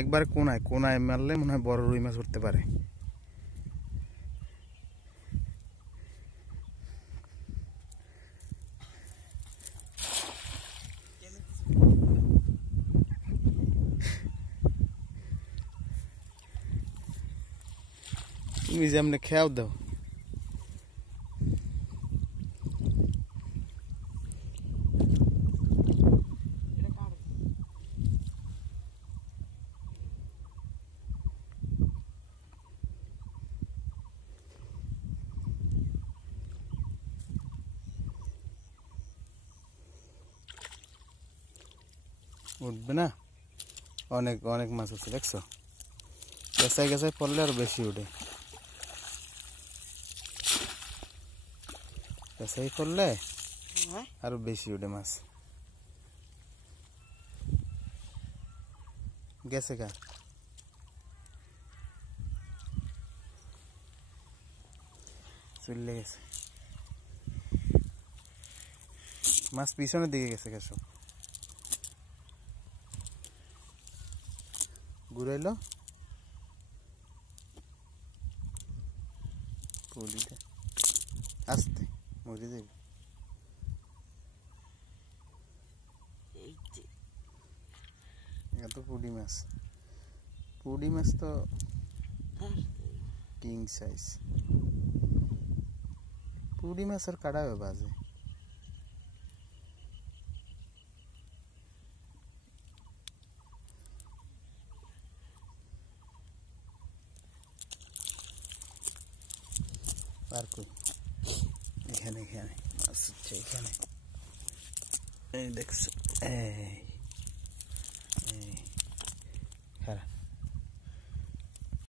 একবার কোনায় কোনায় মারলে মনে হয় বড় রুই মাছ উঠতে পারে। তুমি যেমনে খেয়াও দাও। উঠবে না, অনেক অনেক মাছ আছে দেখছো, গেছায় গেছায় পড়লে আরো বেশি উঠে, গেছাই পড়লে আরো বেশি উঠে মাছ। গেছে গা চলে গেছে মাছ, পিছনের দিকে গেছে গা সব, ঘুরাইলো পুলিতে আসতে মরে যাবে। এত পুডি মাছ, পুডি মাছ তো কিং সাইজ, পুডি মাছের কাটাবে বাজে। আর কই এখানে এখানে মাছ হচ্ছে, এখানে এই দেখছো, এই খারাপ